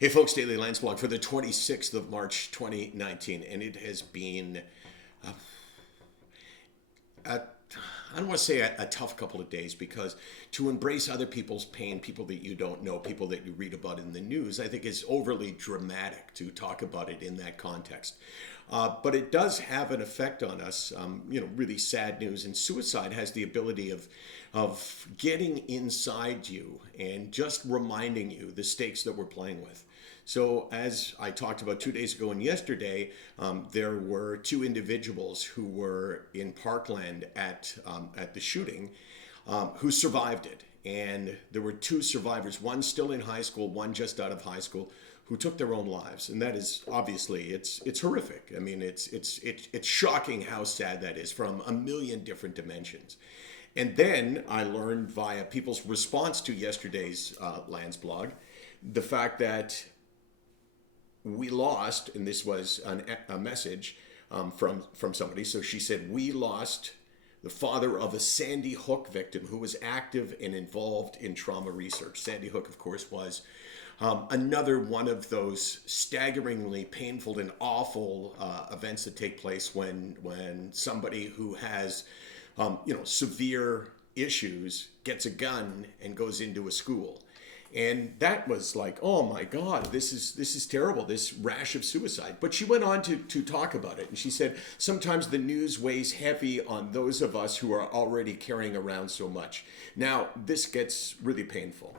Hey folks, Daily Landsblog for the 26th of March 2019, and it has been a I don't want to say a tough couple of days, because to embrace other people's pain, people that you don't know, people that you read about in the news, I think is overly dramatic to talk about it in that context. But it does have an effect on us, really sad news. And suicide has the ability of getting inside you and just reminding you the stakes that we're playing with. So, as I talked about 2 days ago and yesterday, there were two individuals who were in Parkland at the shooting, who survived it. And there were two survivors, one still in high school, one just out of high school, who took their own lives. And that is obviously, it's horrific. I mean, it's shocking how sad that is from a million different dimensions. And then I learned via people's response to yesterday's Landsblog the fact that we lost, and this was a message from somebody. So she said, we lost the father of a Sandy Hook victim who was active and involved in trauma research. Sandy Hook, of course, was another one of those staggeringly painful and awful events that take place when somebody who has severe issues gets a gun and goes into a school. And that was like, oh my God, this is terrible, this rash of suicide. But she went on to talk about it. And she said, sometimes the news weighs heavy on those of us who are already carrying around so much. Now, this gets really painful.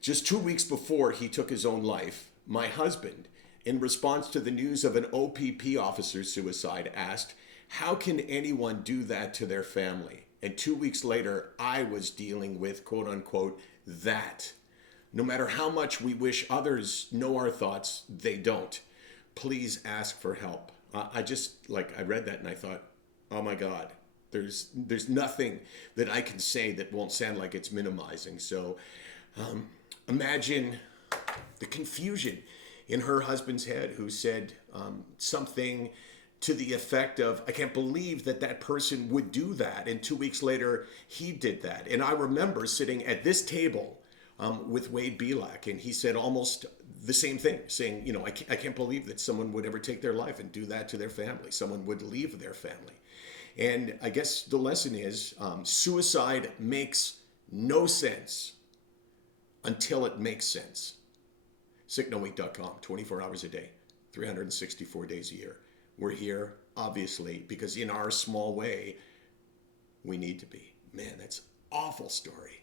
Just 2 weeks before he took his own life, my husband, in response to the news of an OPP officer's suicide, asked, how can anyone do that to their family? And 2 weeks later, I was dealing with, quote unquote, that. No matter how much we wish others know our thoughts, they don't. Please ask for help. I read that and I thought, oh my God, there's nothing that I can say that won't sound like it's minimizing. So imagine the confusion in her husband's head, who said something to the effect of, I can't believe that person would do that. And 2 weeks later, he did that. And I remember sitting at this table with Wade Belak, and he said almost the same thing, saying, I can't believe that someone would ever take their life and do that to their family. Someone would leave their family. And I guess the lesson is suicide makes no sense until it makes sense. SickNotWeak.com, 24 hours a day, 364 days a year. We're here, obviously, because in our small way, we need to be. Man, that's an awful story.